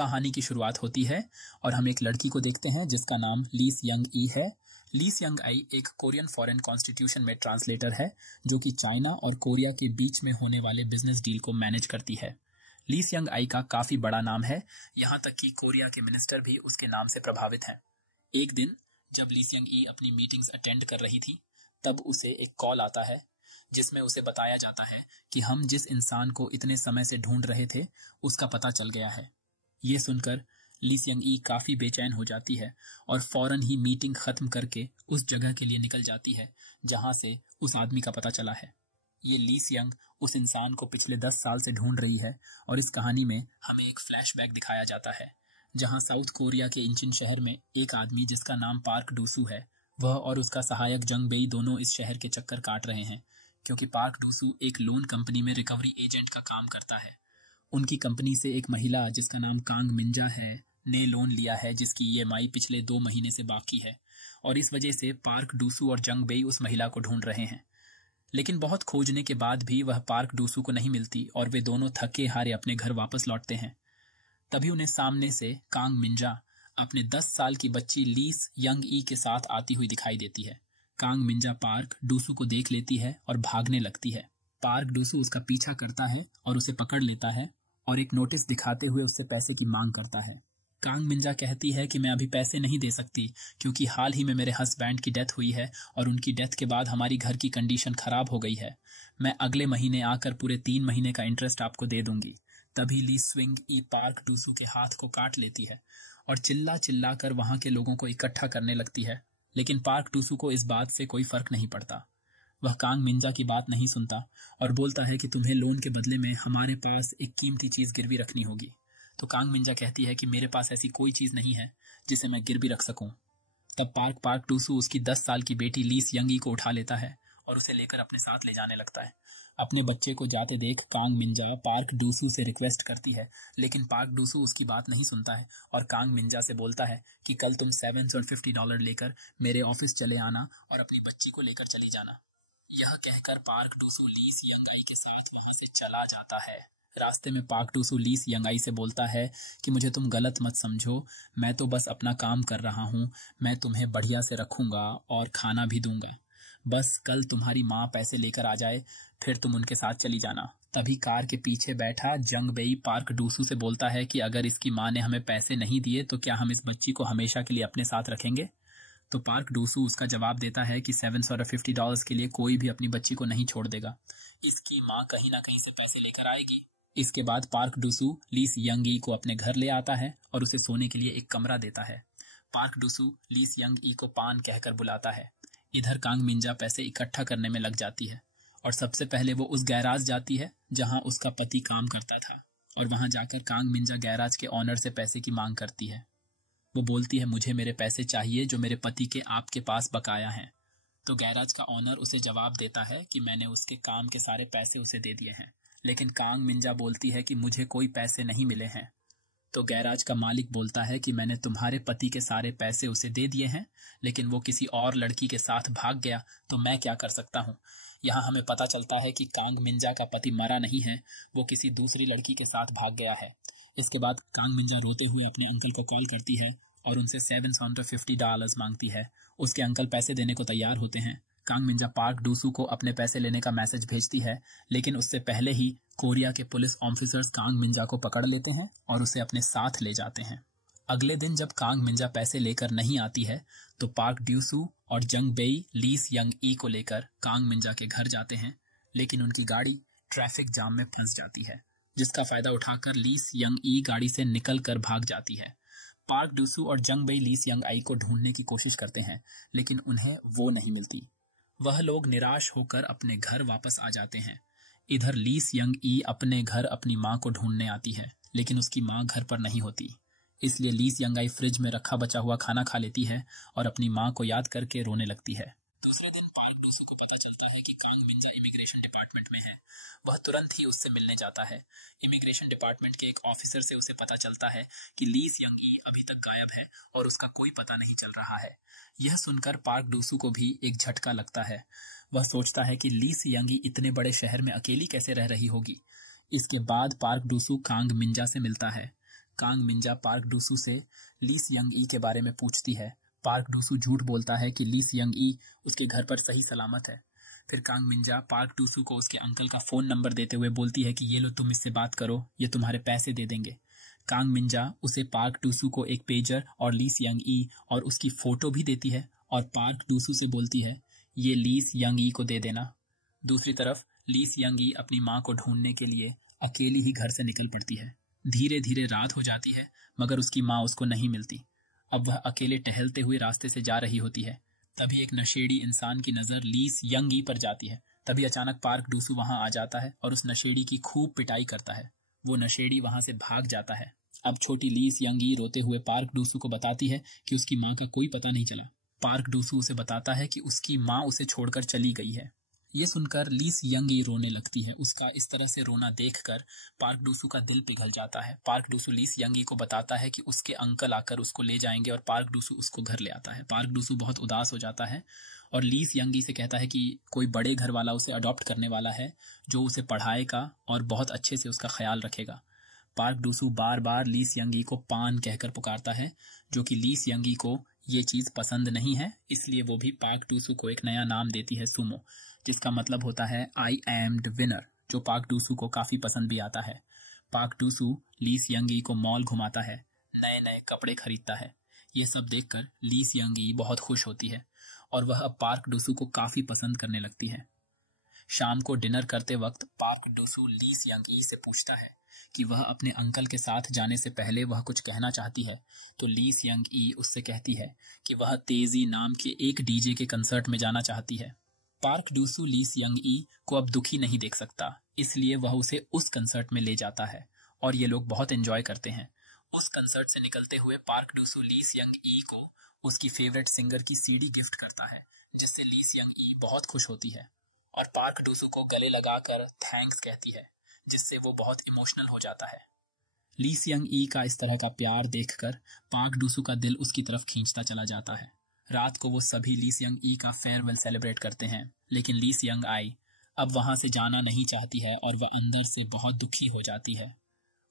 कहानी की शुरुआत होती है और हम एक लड़की को देखते हैं जिसका नाम ली सियंग ई है। ली सियंग आई एक कोरियन फॉरेन कॉन्स्टिट्यूशन में ट्रांसलेटर है जो कि चाइना और कोरिया के बीच में होने वाले बिजनेस डील को मैनेज करती है। ली सियंग आई का काफी बड़ा नाम है, यहाँ तक कि कोरिया के मिनिस्टर भी उसके नाम से प्रभावित हैं। एक दिन जब ली सियंग ई अपनी मीटिंग्स अटेंड कर रही थी तब उसे एक कॉल आता है जिसमें उसे बताया जाता है कि हम जिस इंसान को इतने समय से ढूंढ रहे थे उसका पता चल गया है। ये सुनकर ली सियंग ई काफी बेचैन हो जाती है और फौरन ही मीटिंग खत्म करके उस जगह के लिए निकल जाती है जहां से उस आदमी का पता चला है। ये ली सियंग उस इंसान को पिछले 10 साल से ढूंढ रही है और इस कहानी में हमें एक फ्लैशबैक दिखाया जाता है जहां साउथ कोरिया के इंचिन शहर में एक आदमी जिसका नाम पार्क डूसू है, वह और उसका सहायक जंग बेई दोनों इस शहर के चक्कर काट रहे हैं क्योंकि पार्क डूसू एक लोन कंपनी में रिकवरी एजेंट का काम करता है। उनकी कंपनी से एक महिला जिसका नाम कांग मिंजा है ने लोन लिया है जिसकी ईएमआई पिछले 2 महीने से बाकी है और इस वजह से पार्क डूसू और जंग बेई उस महिला को ढूंढ रहे हैं। लेकिन बहुत खोजने के बाद भी वह पार्क डूसू को नहीं मिलती और वे दोनों थके हारे अपने घर वापस लौटते हैं। तभी उन्हें सामने से कांग मिंजा अपने 10 साल की बच्ची लीस यंग ई के साथ आती हुई दिखाई देती है। कांग मिंजा पार्क डूसू को देख लेती है और भागने लगती है। पार्क डूसू उसका पीछा करता है और उसे पकड़ लेता है और एक नोटिस दिखाते हुए उससे पैसे की मांग करता है। कांग मिंजा कहती है कि मैं अभी पैसे नहीं दे सकती क्योंकि हाल ही में मेरे हस्बैंड की डेथ हुई है और उनकी डेथ के बाद हमारी घर की कंडीशन खराब हो गई है। मैं अगले महीने आकर पूरे 3 महीने का इंटरेस्ट आपको दे दूंगी। तभी ली स्विंग ई पार्क डूसू के हाथ को काट लेती है और चिल्ला चिल्ला कर वहां के लोगों को इकट्ठा करने लगती है। लेकिन पार्क डूसू को इस बात से कोई फर्क नहीं पड़ता। वह कांग मिंजा की बात नहीं सुनता और बोलता है कि तुम्हें लोन के बदले में हमारे पास एक कीमती चीज गिरवी रखनी होगी। तो कांग मिंजा कहती है कि मेरे पास ऐसी कोई चीज नहीं है जिसे मैं गिरवी रख सकूं। तब पार्क डूसू उसकी 10 साल की बेटी लीस यंगी को उठा लेता है और उसे लेकर अपने साथ ले जाने लगता है। अपने बच्चे को जाते देख कांग मिंजा पार्क डूसू से रिक्वेस्ट करती है, लेकिन पार्क डूसू उसकी बात नहीं सुनता है और कांग मिंजा से बोलता है कि कल तुम $750 लेकर मेरे ऑफिस चले आना और अपनी बच्ची को लेकर चली जाना। यह कहकर पार्क डूसू लीस यंगाई के साथ वहां से चला जाता है। रास्ते में पार्क डूसू लीस यंगाई से बोलता है कि मुझे तुम गलत मत समझो, मैं तो बस अपना काम कर रहा हूँ, मैं तुम्हें बढ़िया से रखूंगा और खाना भी दूंगा। बस कल तुम्हारी माँ पैसे लेकर आ जाए फिर तुम उनके साथ चली जाना। तभी कार के पीछे बैठा जंग बेई पार्क डूसू से बोलता है कि अगर इसकी माँ ने हमें पैसे नहीं दिए तो क्या हम इस बच्ची को हमेशा के लिए अपने साथ रखेंगे। तो पार्क डूसू उसका जवाब देता है कि $750 के लिए कोई भी अपनी बच्ची को नहीं छोड़ देगा, इसकी माँ कहीं ना कहीं से पैसे लेकर आएगी। इसके बाद पार्क डूसू लीस यंग ई को अपने घर ले आता है और उसे सोने के लिए एक कमरा देता है। पार्क डूसू लीस यंग ई को पान कहकर बुलाता है। इधर कांग मिंजा पैसे इकट्ठा करने में लग जाती है और सबसे पहले वो उस गैराज जाती है जहां उसका पति काम करता था और वहां जाकर कांग मिंजा गैराज के ऑनर से पैसे की मांग करती है। वो बोलती है मुझे मेरे पैसे चाहिए जो मेरे पति के आपके पास बकाया हैं। तो गैराज का ऑनर उसे जवाब देता है कि मैंने उसके काम के सारे पैसे उसे दे दिए हैं। लेकिन कांग मिंजा बोलती है कि मुझे कोई पैसे नहीं मिले हैं। तो गैराज का मालिक बोलता है कि मैंने तुम्हारे पति के सारे पैसे उसे दे दिए हैं, लेकिन वो किसी और लड़की के साथ भाग गया तो मैं क्या कर सकता हूँ। यहाँ हमें पता चलता है कि कांग मिंजा का पति मरा नहीं है, वो किसी दूसरी लड़की के साथ भाग गया है। इसके बाद कांग मिंजा रोते हुए अपने अंकल को कॉल करती है और उनसे $750 मांगती है। उसके अंकल पैसे देने को तैयार होते हैं। कांग मिंजा पार्क डूसू को अपने पैसे लेने का मैसेज भेजती है, लेकिन उससे पहले ही कोरिया के पुलिस ऑफिसर्स कांग मिंजा को पकड़ लेते हैं और उसे अपने साथ ले जाते हैं। अगले दिन जब कांग मिंजा पैसे लेकर नहीं आती है तो पार्क डूसू और जंग बेई लीस यंग ई को लेकर कांग मिंजा के घर जाते हैं, लेकिन उनकी गाड़ी ट्रैफिक जाम में फंस जाती है, जिसका फायदा उठाकर लीस यंग ई गाड़ी से निकल कर भाग जाती है। पार्क डूसू और जंग बेई लीस यंग आई को ढूंढने की कोशिश करते हैं, लेकिन उन्हें वो नहीं मिलती। वह लोग निराश होकर अपने घर वापस आ जाते हैं। इधर लीस यंग ई अपने घर अपनी माँ को ढूंढने आती है, लेकिन उसकी माँ घर पर नहीं होती। इसलिए लीस यंग आई फ्रिज में रखा बचा हुआ खाना खा लेती है और अपनी माँ को याद करके रोने लगती है। दूसरे दिन पार्क डूसू को पता चलता है कि कांग मिंजा इमिग्रेशन डिपार्टमेंट में है। वह तुरंत ही उससे मिलने जाता है। इमिग्रेशन डिपार्टमेंट के एक ऑफिसर से उसे पता चलता है कि लीस यंग ई अभी तक गायब है और उसका कोई पता नहीं चल रहा है। यह सुनकर पार्क डूसू को भी एक झटका लगता है। वह सोचता है कि लीस यंग ई इतने बड़े शहर में अकेली कैसे रह रही होगी। इसके बाद पार्क डूसू कांग मिंजा से मिलता है। कांग मिंजा पार्क डूसू से लीस यंग ई के बारे में पूछती है। पार्क डूसू झूठ बोलता है कि लीस यंग ई उसके घर पर सही सलामत है। फिर कांग मिंजा पार्क डूसू को उसके अंकल का फ़ोन नंबर देते हुए बोलती है कि ये लो, तुम इससे बात करो, ये तुम्हारे पैसे दे देंगे। कांग मिंजा उसे पार्क डूसू को एक पेजर और लीस यंग ई और उसकी फ़ोटो भी देती है और पार्क डूसू से बोलती है ये लीस यंग ई को दे देना। दूसरी तरफ लीस यंग ई अपनी माँ को ढूंढने के लिए अकेली ही घर से निकल पड़ती है। धीरे धीरे रात हो जाती है मगर उसकी माँ उसको नहीं मिलती। अब वह अकेले टहलते हुए रास्ते से जा रही होती है। तभी एक नशेड़ी इंसान की नज़र लीस यंग ई पर जाती है। तभी अचानक पार्क डूसू वहां आ जाता है और उस नशेड़ी की खूब पिटाई करता है। वो नशेड़ी वहां से भाग जाता है। अब छोटी लीस यंग ई रोते हुए पार्क डूसू को बताती है कि उसकी माँ का कोई पता नहीं चला। पार्क डूसू उसे बताता है कि उसकी माँ उसे छोड़कर चली गई है। ये सुनकर लीस यंग ई रोने लगती है। उसका इस तरह से रोना देखकर पार्क डूसू का दिल पिघल जाता है। पार्क डूसू लीस यंग ई को बताता है कि उसके अंकल आकर उसको ले जाएंगे और पार्क डूसू उसको घर ले आता है। पार्क डूसू बहुत उदास हो जाता है और लीस यंग ई से कहता है कि कोई बड़े घर वाला उसे अडॉप्ट करने वाला है जो उसे पढ़ाएगा और बहुत अच्छे से उसका ख्याल रखेगा। पार्क डूसू बार बार लीस यंग ई को पान कहकर पुकारता है, जो कि लीस यंग ई को ये चीज़ पसंद नहीं है। इसलिए वो भी पार्क डूसू को एक नया नाम देती है, सुमो, जिसका मतलब होता है आई एम द विनर, जो पार्क डूसू को काफ़ी पसंद भी आता है। पार्क डूसू लीस यंग ई को मॉल घुमाता है, नए नए कपड़े खरीदता है। ये सब देखकर लीस यंग ई बहुत खुश होती है और वह अब पार्क डूसू को काफ़ी पसंद करने लगती है। शाम को डिनर करते वक्त पार्क डूसू लीस यंग ई से पूछता है कि वह अपने अंकल के साथ जाने से पहले वह कुछ कहना चाहती है। तो लीस यंग ई उससे कहती है कि वह तेजी नाम के एक डीजे के कंसर्ट में जाना चाहती है। पार्क डूसू लीस यंग ई को अब दुखी नहीं देख सकता, इसलिए वह उसे उस कंसर्ट में ले जाता है और ये लोग बहुत एंजॉय करते हैं। उस कंसर्ट से निकलते हुए पार्क डूसू लीस यंग ई को उसकी फेवरेट सिंगर की सीडी गिफ्ट करता है, जिससे लीस यंग ई बहुत खुश होती है और पार्क डूसू को गले लगाकर थैंक्स कहती है, जिससे वो बहुत इमोशनल हो जाता है। लीस यंग ई का इस तरह का प्यार देखकर पार्क डूसू का दिल उसकी तरफ खींचता चला जाता है। रात को वो सभी लीस यंग ई का फेयरवेल सेलिब्रेट करते हैं, लेकिन लीस यंग आई अब वहां से जाना नहीं चाहती है और वह अंदर से बहुत दुखी हो जाती है।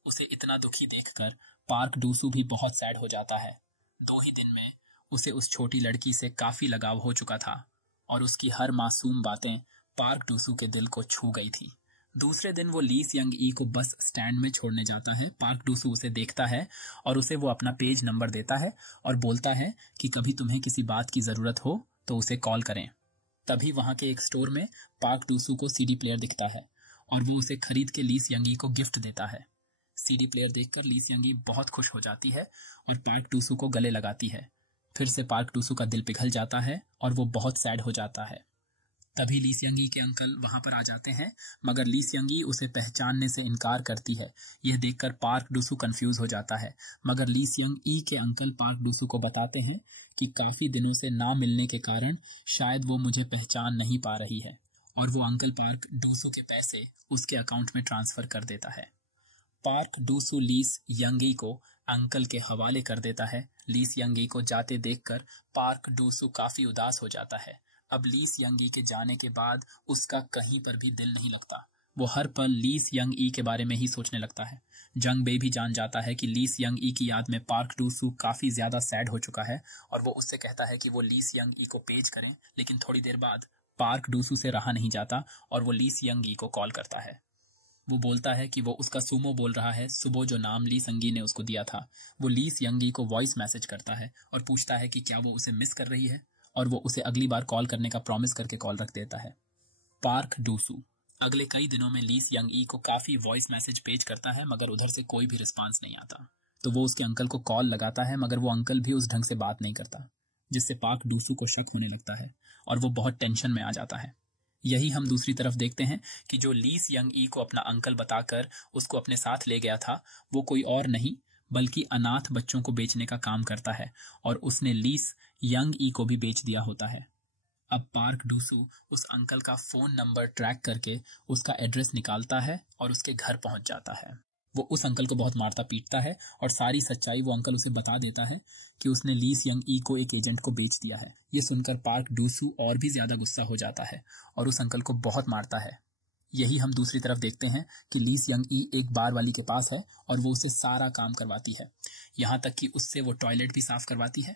उसे इतना दुखी देखकर पार्क डूसू भी बहुत सैड हो जाता है। 2 ही दिन में उसे उस छोटी लड़की से काफी लगाव हो चुका था और उसकी हर मासूम बातें पार्क डूसू के दिल को छू गई थी। दूसरे दिन वो लीस यंग ई को बस स्टैंड में छोड़ने जाता है। पार्क डूसू उसे देखता है और उसे वो अपना पेज नंबर देता है और बोलता है कि कभी तुम्हें किसी बात की ज़रूरत हो तो उसे कॉल करें। तभी वहाँ के एक स्टोर में पार्क डूसू को सीडी प्लेयर दिखता है और वो उसे खरीद के लीस यंग ई को गिफ्ट देता है। सीडी प्लेयर देखकर लीस यंग ई बहुत खुश हो जाती है और पार्क डूसू को गले लगाती है। फिर से पार्क डूसू का दिल पिघल जाता है और वो बहुत सैड हो जाता है। तभी लीस यंग ई के अंकल वहां पर आ जाते हैं, मगर लीस यंग ई उसे पहचानने से इनकार करती है। यह देखकर पार्क डूसू कंफ्यूज हो जाता है, मगर लीस यंग ई के अंकल पार्क डूसू को बताते हैं कि काफ़ी दिनों से ना मिलने के कारण शायद वो मुझे पहचान नहीं पा रही है, और वो अंकल पार्क डूसू के पैसे उसके अकाउंट में ट्रांसफ़र कर देता है। पार्क डूसू लीस यंग ई को अंकल के हवाले कर देता है। लीस यंग ई को जाते देखकर पार्क डूसू काफ़ी उदास हो जाता है। अब लीस यंग ई के जाने के बाद उसका कहीं पर भी दिल नहीं लगता। वो हर पल लीस यंग ई के बारे में ही सोचने लगता है। जंग बे भी जान जाता है कि लीस यंग ई की याद में पार्क डूसू काफ़ी ज़्यादा सैड हो चुका है और वो उससे कहता है कि वो लीस यंग ई को पेज करें, लेकिन थोड़ी देर बाद पार्क डूसू से रहा नहीं जाता और वो लीस यंग ई को कॉल करता है। वो बोलता है कि वो उसका सुमो बोल रहा है, सुबो जो नाम लीस यंग ई ने उसको दिया था। वो लीस यंग ई को वॉइस मैसेज करता है और पूछता है कि क्या वो उसे मिस कर रही है, और वो उसे अगली बार कॉल करने का प्रॉमिस करके कॉल रख देता है। पार्क डूसू अगले कई दिनों में लीस यंग ई को काफ़ी वॉइस मैसेज पेज करता है, मगर उधर से कोई भी रिस्पांस नहीं आता। तो वो उसके अंकल को कॉल लगाता है, मगर वो अंकल भी उस ढंग से बात नहीं करता, जिससे पार्क डूसू को शक होने लगता है और वो बहुत टेंशन में आ जाता है। यही हम दूसरी तरफ देखते हैं कि जो लीस यंग ई को अपना अंकल बताकर उसको अपने साथ ले गया था, वो कोई और नहीं बल्कि अनाथ बच्चों को बेचने का काम करता है और उसने लीस यंग ई को भी बेच दिया होता है। अब पार्क डूसू उस अंकल का फ़ोन नंबर ट्रैक करके उसका एड्रेस निकालता है और उसके घर पहुंच जाता है। वो उस अंकल को बहुत मारता पीटता है और सारी सच्चाई वो अंकल उसे बता देता है कि उसने लीस यंग ई को एक एजेंट को बेच दिया है। ये सुनकर पार्क डूसू और भी ज़्यादा गुस्सा हो जाता है और उस अंकल को बहुत मारता है। यही हम दूसरी तरफ देखते हैं कि ली सियंग ई एक बार वाली के पास है और वो उसे सारा काम करवाती है, यहाँ तक कि उससे वो टॉयलेट भी साफ करवाती है।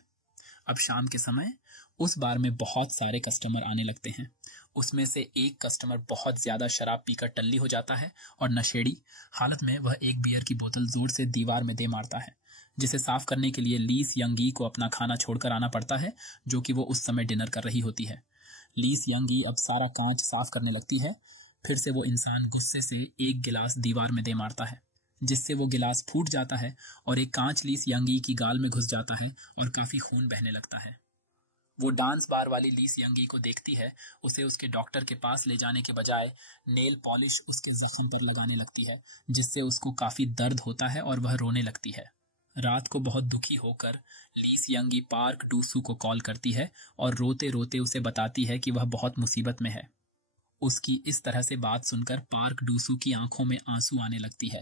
अब शाम के समय उस बार में बहुत सारे कस्टमर आने लगते हैं। उसमें से एक कस्टमर बहुत ज्यादा शराब पीकर टल्ली हो जाता है और नशेड़ी हालत में वह एक बियर की बोतल जोर से दीवार में दे मारता है, जिसे साफ करने के लिए ली सियंग ई को अपना खाना छोड़कर आना पड़ता है, जो कि वो उस समय डिनर कर रही होती है। ली सियंग ई अब सारा कांच साफ करने लगती है। फिर से वो इंसान गुस्से से एक गिलास दीवार में दे मारता है, जिससे वो गिलास फूट जाता है और एक कांच ली सियंग ई की गाल में घुस जाता है और काफी खून बहने लगता है। वो डांस बार वाली ली सियंग ई को देखती है। उसे उसके डॉक्टर के पास ले जाने के बजाय नेल पॉलिश उसके जख्म पर लगाने लगती है, जिससे उसको काफी दर्द होता है और वह रोने लगती है। रात को बहुत दुखी होकर ली सियंग ई पार्क डूसू को कॉल करती है और रोते रोते उसे बताती है कि वह बहुत मुसीबत में है। उसकी इस तरह से बात सुनकर पार्क डूसू की आंखों में आंसू आने लगती है।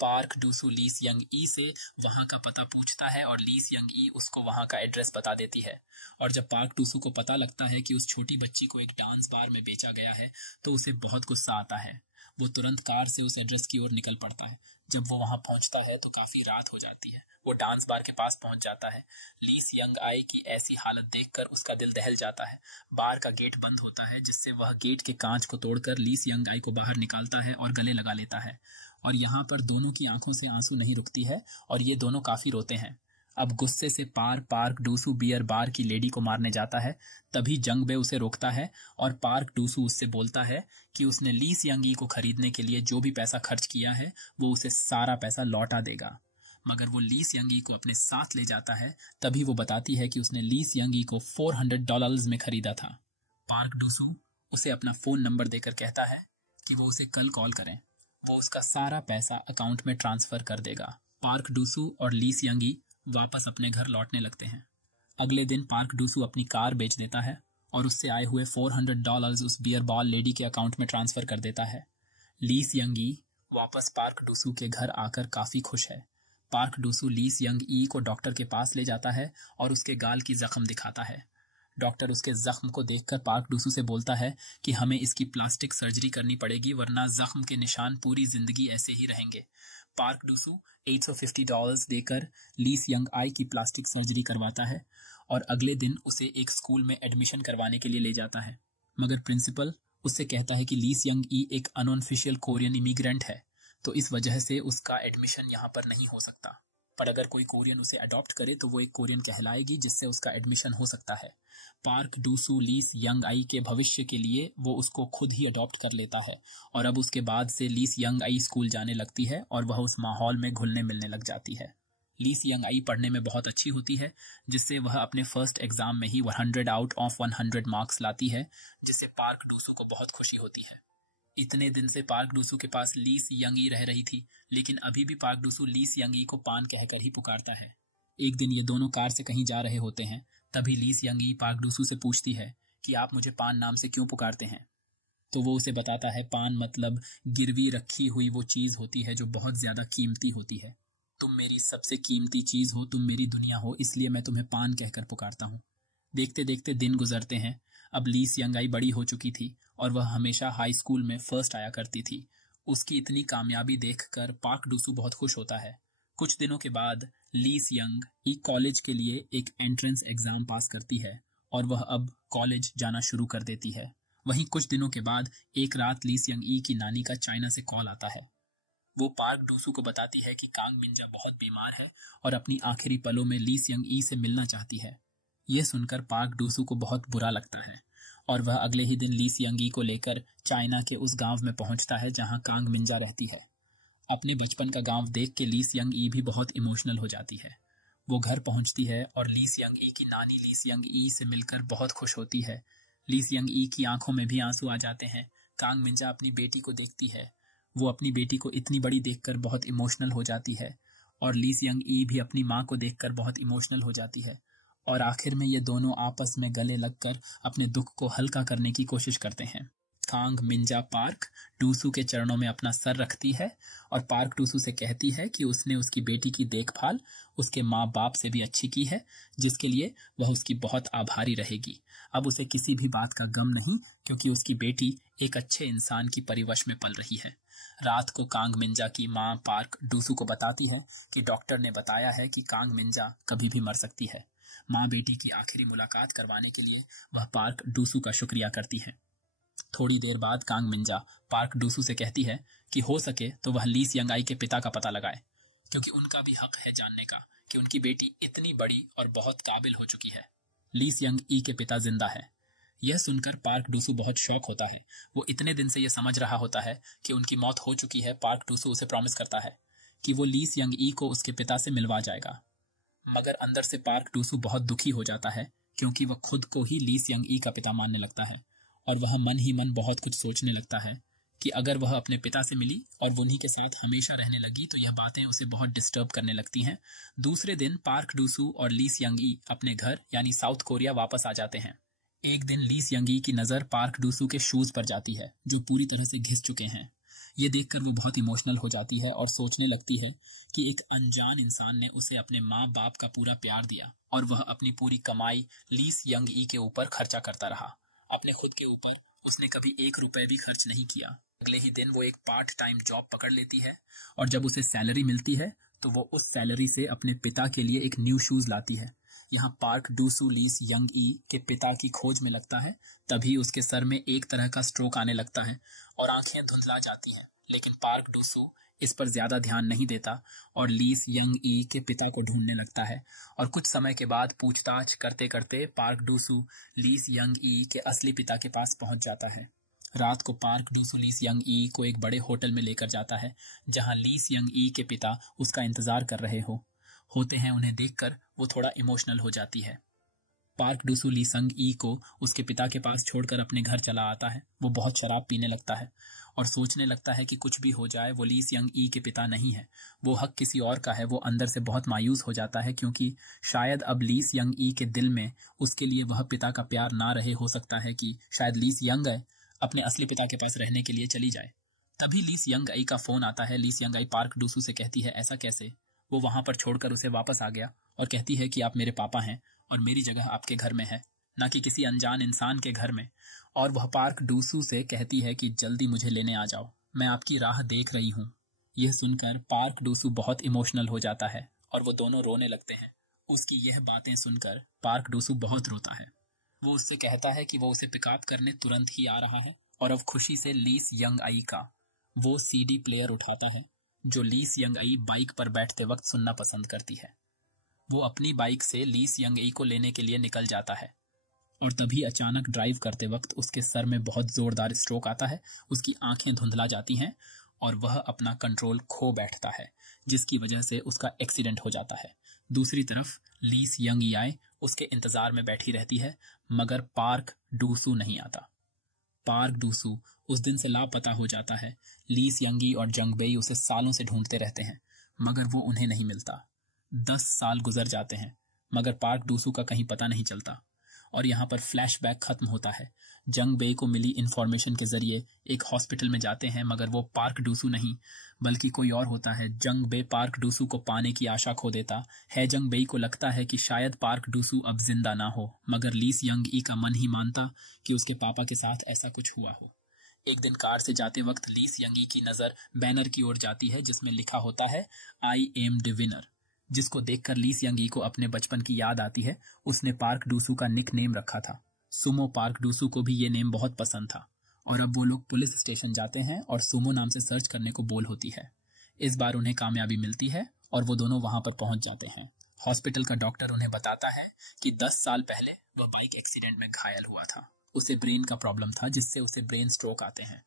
पार्क डूसू ली सियंग ई से वहां का पता पूछता है और ली सियंग ई उसको वहां का एड्रेस बता देती है। और जब पार्क डूसू को पता लगता है कि उस छोटी बच्ची को एक डांस बार में बेचा गया है, तो उसे बहुत गुस्सा आता है। वो तुरंत कार से उस एड्रेस की ओर निकल पड़ता है। जब वो वहां पहुंचता है तो काफी रात हो जाती है। वो डांस बार के पास पहुंच जाता है। ली सियंग आई की ऐसी हालत देखकर उसका दिल दहल जाता है। बार का गेट बंद होता है, जिससे वह गेट के कांच को तोड़कर ली सियंग आई को बाहर निकालता है और गले लगा लेता है। और यहाँ पर दोनों की आंखों से आंसू नहीं रुकती है और ये दोनों काफी रोते हैं। अब गुस्से से पार्क डूसू बियर बार की लेडी को मारने जाता है। तभी जंग बे उसे रोकता है और पार्क डूसू उससे बोलता है कि उसने ली सियंग ई को खरीदने के लिए जो भी पैसा खर्च किया है वो उसे सारा पैसा लौटा देगा। मगर वो ली सियंग ई को अपने साथ ले जाता है। तभी वो बताती है कि उसने ली सियंग ई को $400 में खरीदा था। पार्क डूसू उसे अपना फोन नंबर देकर कहता है कि वो उसे कल कॉल करें, वो उसका सारा पैसा अकाउंट में ट्रांसफर कर देगा। पार्क डूसू और ली सियंग ई वापस अपने घर लौटने लगते हैं। अगले दिन पार्क डूसू अपनी कार बेच देता है और उससे आए हुए $400 उस बियर बॉल लेडी के अकाउंट में ट्रांसफर कर देता है। ली सियंग ई वापस पार्क डूसू के घर आकर काफी खुश है। पार्क डूसू ली सियंग ई को डॉक्टर के पास ले जाता है और उसके गाल की जख्म दिखाता है। डॉक्टर उसके जख्म को देखकर पार्क डूसू से बोलता है कि हमें इसकी प्लास्टिक सर्जरी करनी पड़ेगी, वरना जख्म के निशान पूरी जिंदगी ऐसे ही रहेंगे। पार्क डूसू $850 देकर ली सियंग आई की प्लास्टिक सर्जरी करवाता है और अगले दिन उसे एक स्कूल में एडमिशन करवाने के लिए ले जाता है। मगर प्रिंसिपल उससे कहता है कि ली सियंग ई एक अनऑफिशियल कोरियन इमिग्रेंट है, तो इस वजह से उसका एडमिशन यहाँ पर नहीं हो सकता। पर अगर कोई कोरियन उसे अडॉप्ट करे तो वो एक कोरियन कहलाएगी, जिससे उसका एडमिशन हो सकता है। पार्क डूसू ली सियंग आई के भविष्य के लिए वो उसको खुद ही अडॉप्ट कर लेता है और अब उसके बाद से ली सियंग आई स्कूल जाने लगती है और वह उस माहौल में घुलने मिलने लग जाती है। ली सियंग आई पढ़ने में बहुत अच्छी होती है, जिससे वह अपने फर्स्ट एग्जाम में ही 100 आउट ऑफ 100 मार्क्स लाती है, जिससे पार्क डूसू को बहुत खुशी होती है। इतने दिन से पार्क डूसू के पास ली सियंग ई रह रही थी, लेकिन अभी भी पार्क डूसू ली सियंग ई को पान कहकर ही पुकारता है। एक दिन ये दोनों कार से कहीं जा रहे होते हैं। तभी ली सियंग ई पार्क डूसू से पूछती है कि आप मुझे पान नाम से क्यों पुकारते हैं। तो वो उसे बताता है पान मतलब गिरवी रखी हुई वो चीज होती है जो बहुत ज्यादा कीमती होती है। तुम मेरी सबसे कीमती चीज हो, तुम मेरी दुनिया हो, इसलिए मैं तुम्हें पान कहकर पुकारता हूँ। देखते देखते दिन गुजरते हैं। अब ली सियंग आई बड़ी हो चुकी थी और वह हमेशा हाई स्कूल में फर्स्ट आया करती थी। उसकी इतनी कामयाबी देखकर पार्क डूसू बहुत खुश होता है। कुछ दिनों के बाद ली सियंग ई कॉलेज के लिए एक एंट्रेंस एग्जाम पास करती है और वह अब कॉलेज जाना शुरू कर देती है। वहीं कुछ दिनों के बाद एक रात ली सियंग ई की नानी का चाइना से कॉल आता है। वो पार्क डूसू को बताती है कि कांग मिंजा बहुत बीमार है और अपनी आखिरी पलों में ली सियंग ई से मिलना चाहती है। यह सुनकर पार्क डूसू को बहुत बुरा लगता है और वह अगले ही दिन ली सियंग ई को लेकर चाइना के उस गांव में पहुंचता है जहां कांग मिंजा रहती है। अपने बचपन का गांव देख के ली सियंग ई भी बहुत इमोशनल हो जाती है। वो घर पहुंचती है और ली सियंग ई की नानी ली सियंग ई से मिलकर बहुत खुश होती है। ली सियंग ई की आंखों में भी आंसू आ जाते हैं। कांग मिंजा अपनी बेटी को देखती है। वो अपनी बेटी को इतनी बड़ी देखकर बहुत इमोशनल हो जाती है और ली सियंग ई भी अपनी माँ को देखकर बहुत इमोशनल हो जाती है। और आखिर में ये दोनों आपस में गले लगकर अपने दुख को हल्का करने की कोशिश करते हैं। कांग मिंजा पार्क डूसू के चरणों में अपना सर रखती है और पार्क डूसू से कहती है कि उसने उसकी बेटी की देखभाल उसके माँ बाप से भी अच्छी की है, जिसके लिए वह उसकी बहुत आभारी रहेगी। अब उसे किसी भी बात का गम नहीं, क्योंकि उसकी बेटी एक अच्छे इंसान की परिवश में पल रही है। रात को कांग मिंजा की माँ पार्क डूसू को बताती है कि डॉक्टर ने बताया है कि कांग मिंजा कभी भी मर सकती है। माँ बेटी की आखिरी मुलाकात करवाने के लिए वह पार्क डूसू का शुक्रिया करती है। थोड़ी देर बाद कांग मिंजा पार्क डूसू से कहती है कि हो सके तो वह ली सियांग के पिता का पता लगाए, क्योंकि उनका भी हक है जानने का कि उनकी बेटी इतनी बड़ी और बहुत काबिल हो चुकी है। ली सियांग के पिता जिंदा है। यह सुनकर पार्क डूसू बहुत शौक होता है। वो इतने दिन से यह समझ रहा होता है कि उनकी मौत हो चुकी है। पार्क डूसू उसे प्रॉमिस करता है कि वो ली सियांग को उसके पिता से मिलवा जाएगा, मगर अंदर से पार्क डूसू बहुत दुखी हो जाता है, क्योंकि वह खुद को ही ली सियांग का पिता मानने लगता है और वह मन ही मन बहुत कुछ सोचने लगता है कि अगर वह अपने पिता से मिली और वो उन्हीं के साथ हमेशा रहने लगी तो यह बातें उसे बहुत डिस्टर्ब करने लगती हैं। दूसरे दिन पार्क डूसू और ली सियांग अपने घर यानी साउथ कोरिया वापस आ जाते हैं। एक दिन ली सियांग की नजर पार्क डूसू के शूज पर जाती है, जो पूरी तरह से घिस चुके हैं। ये देखकर वो बहुत इमोशनल हो जाती है और सोचने लगती है कि एक अनजान इंसान ने उसे अपने माँ बाप का पूरा प्यार दिया और वह अपनी पूरी कमाई ली सियांग के ऊपर खर्चा करता रहा। अपने खुद के ऊपर उसने कभी 1 रुपए भी खर्च नहीं किया। अगले ही दिन वो एक पार्ट टाइम जॉब पकड़ लेती है और जब उसे सैलरी मिलती है तो वो उस सैलरी से अपने पिता के लिए एक न्यू शूज लाती है। यहाँ पार्क डूसू ली सियांग के पिता की खोज में लगता है। तभी उसके सर में एक तरह का स्ट्रोक आने लगता है और आंखें धुंधला जाती हैं, लेकिन पार्क डूसू इस पर ज्यादा ध्यान नहीं देता और ली सियांग के पिता को ढूंढने लगता है। और कुछ समय के बाद पूछताछ करते करते पार्क डूसू ली सियांग के असली पिता के पास पहुंच जाता है। रात को पार्क डूसू ली सियांग को एक बड़े होटल में लेकर जाता है, जहां ली सियांग के पिता उसका इंतजार कर रहे होते हैं। उन्हें देखकर वो थोड़ा इमोशनल हो जाती है। पार्क डूसू ली सियांग को उसके पिता के पास छोड़कर अपने घर चला आता है। वो बहुत शराब पीने लगता है और सोचने लगता है कि कुछ भी हो जाए वो ली सियांग के पिता नहीं है, वो हक किसी और का है। वो अंदर से बहुत मायूस हो जाता है, क्योंकि शायद अब ली सियांग के दिल में उसके लिए वह पिता का प्यार ना रहे। हो सकता है कि शायद ली सियांग अपने असली पिता के पास रहने के लिए चली जाए। तभी ली सियांग का फोन आता है। ली सियांग पार्क डूसू से कहती है ऐसा कैसे, वो वहां पर छोड़कर उसे वापस आ गया, और कहती है कि आप मेरे पापा हैं और मेरी जगह आपके घर में है, ना कि किसी अनजान इंसान के घर में। और वह पार्क डूसू से कहती है कि जल्दी मुझे लेने आ जाओ, मैं आपकी राह देख रही हूँ। यह सुनकर पार्क डूसू बहुत इमोशनल हो जाता है और वो दोनों रोने लगते हैं। उसकी यह बातें सुनकर पार्क डूसू बहुत रोता है। वो उससे कहता है कि वो उसे पिकअप करने तुरंत ही आ रहा है और अब खुशी से ली सियांग का वो सीडी प्लेयर उठाता है जो ली सियांग बाइक पर बैठते वक्त सुनना पसंद करती है। वो अपनी बाइक से ली सियांग को लेने के लिए निकल जाता है और तभी अचानक ड्राइव करते वक्त उसके सर में बहुत जोरदार स्ट्रोक आता है। उसकी आंखें धुंधला जाती हैं और वह अपना कंट्रोल खो बैठता है, जिसकी वजह से उसका एक्सीडेंट हो जाता है। दूसरी तरफ ली सियांग उसके इंतजार में बैठी रहती है, मगर पार्क डूसू नहीं आता। पार्क डूसू उस दिन से लापता हो जाता है। ली सियांग और जंग बेई उसे सालों से ढूंढते रहते हैं, मगर वो उन्हें नहीं मिलता। 10 साल गुजर जाते हैं, मगर पार्क डूसू का कहीं पता नहीं चलता। और यहाँ पर फ्लैशबैक खत्म होता है। जंग बेई को मिली इन्फॉर्मेशन के जरिए एक हॉस्पिटल में जाते हैं, मगर वो पार्क डूसू नहीं बल्कि कोई और होता है। जंग बेई पार्क डूसू को पाने की आशा खो देता है। जंग बेई को लगता है कि शायद पार्क डूसू अब जिंदा ना हो, मगर ली सियांग का मन ही मानता कि उसके पापा के साथ ऐसा कुछ हुआ हो। एक दिन कार से जाते वक्त ली सियांग की नजर बैनर की ओर जाती है जिसमें लिखा होता है आई एम द विनर, जिसको देखकर ली सियांग को अपने बचपन की याद आती है। उसने पार्क डूसू का निक नेम रखा था सुमो। पार्क डूसू को भी ये नेम बहुत पसंद था और अब वो लोग पुलिस स्टेशन जाते हैं और सुमो नाम से सर्च करने को बोल होती है। इस बार उन्हें कामयाबी मिलती है और वो दोनों वहां पर पहुंच जाते हैं। हॉस्पिटल का डॉक्टर उन्हें बताता है कि 10 साल पहले वह बाइक एक्सीडेंट में घायल हुआ था। उसे ब्रेन का प्रॉब्लम था, जिससे उसे ब्रेन स्ट्रोक आते हैं,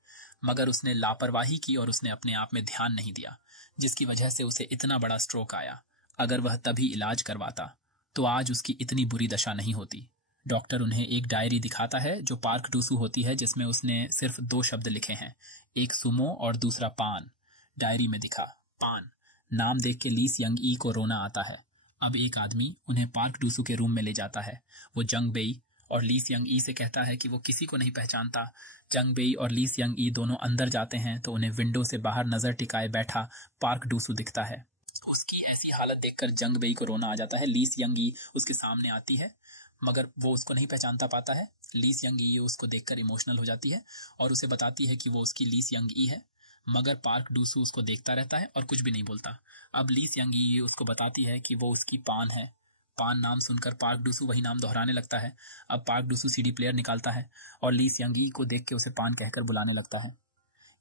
मगर उसने लापरवाही की और उसने अपने आप में ध्यान नहीं दिया, जिसकी वजह से उसे इतना बड़ा स्ट्रोक आया। अगर वह तभी इलाज करवाता तो आज उसकी इतनी बुरी दशा नहीं होती। डॉक्टर उन्हें एक डायरी दिखाता है जो पार्क डूसू होती है, जिसमें उसने सिर्फ 2 शब्द लिखे हैं, एक सुमो और दूसरा पान। डायरी में दिखा पान। नाम देख के ली सियांग को रोना आता है। अब एक आदमी उन्हें पार्क डूसू के रूम में ले जाता है। वो जंग बेई और ली सियांग से कहता है कि वो किसी को नहीं पहचानता, जंग बेई और ली सियंग ई दोनों अंदर जाते हैं तो उन्हें विंडो से बाहर नजर टिकाए बैठा पार्क डूसू दिखता है। उसकी ऐसी हालत देखकर जंग बेई को रोना आ जाता है। ली सियंग ई उसके सामने आती है मगर वो उसको नहीं पहचानता पाता है। ली सियंग ई उसको देखकर इमोशनल हो जाती है और उसे बताती है कि वो उसकी ली सियंग ई है, मगर पार्क डूसू उसको देखता रहता है और कुछ भी नहीं बोलता। अब ली सियंग ई उसको बताती है कि वो उसकी पान है। पान नाम सुनकर पार्क डूसू वही नाम दोहराने लगता है। अब पार्क डूसू सीडी प्लेयर निकालता है और ली सियंग ई को देख के उसे पान कहकर बुलाने लगता है।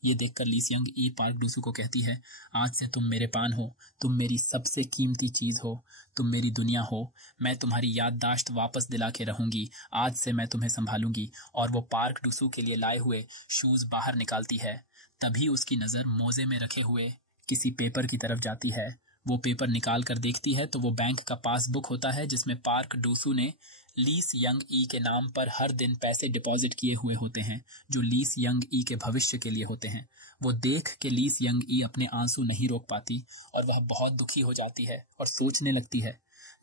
ये देखकर ली सियंग ई पार्क डूसू को कहती है, आज से तुम मेरे पान हो, तुम मेरी सबसे कीमती चीज हो, तुम मेरी दुनिया हो, मैं तुम्हारी याददाश्त वापस दिला के रहूंगी, आज से मैं तुम्हें संभालूंगी। और वो पार्क डूसू के लिए लाए हुए शूज बाहर निकालती है। तभी उसकी नजर मोजे में रखे हुए किसी पेपर की तरफ जाती है। वो पेपर निकाल कर देखती है तो वो बैंक का पासबुक होता है जिसमें पार्क डूसू ने ली सियंग ई के नाम पर हर दिन पैसे डिपॉजिट किए हुए होते हैं, जो ली सियंग ई के भविष्य के लिए होते हैं। वो देख के ली सियंग ई अपने आंसू नहीं रोक पाती और वह बहुत दुखी हो जाती है और सोचने लगती है,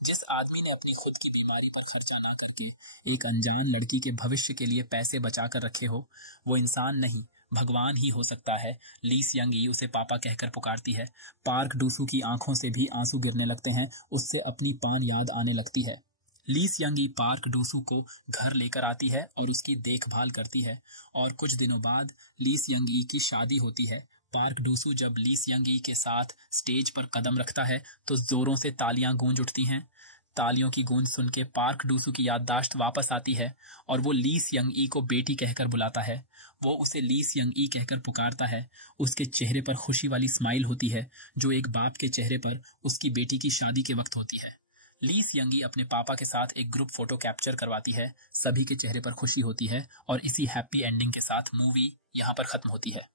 जिस आदमी ने अपनी खुद की बीमारी पर खर्चा ना करके एक अनजान लड़की के भविष्य के लिए पैसे बचा कर रखे हो, वो इंसान नहीं भगवान ही हो सकता है। ली सियंग ई उसे पापा कहकर पुकारती है। पार्क डूसू की आंखों से भी आंसू गिरने लगते हैं, उससे अपनी पान याद आने लगती है। ली सियंग ई पार्क डूसू को घर लेकर आती है और उसकी देखभाल करती है और कुछ दिनों बाद ली सियंग ई की शादी होती है। पार्क डूसू जब ली सियंग ई के साथ स्टेज पर कदम रखता है तो जोरों से तालियां गूंज उठती हैं। तालियों की गूंज सुन के पार्क डूसू की याददाश्त वापस आती है और वो ली सियंग ई को बेटी कहकर बुलाता है। वो उसे ली सियंग ई कहकर पुकारता है। उसके चेहरे पर खुशी वाली स्माइल होती है जो एक बाप के चेहरे पर उसकी बेटी की शादी के वक्त होती है। ली सियंग ई अपने पापा के साथ एक ग्रुप फोटो कैप्चर करवाती है। सभी के चेहरे पर खुशी होती है और इसी हैप्पी एंडिंग के साथ मूवी यहाँ पर खत्म होती है।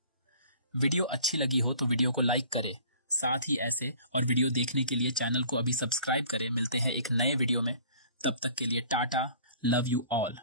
वीडियो अच्छी लगी हो तो वीडियो को लाइक करें, साथ ही ऐसे और वीडियो देखने के लिए चैनल को अभी सब्सक्राइब करें। मिलते हैं एक नए वीडियो में, तब तक के लिए टाटा, लव यू ऑल।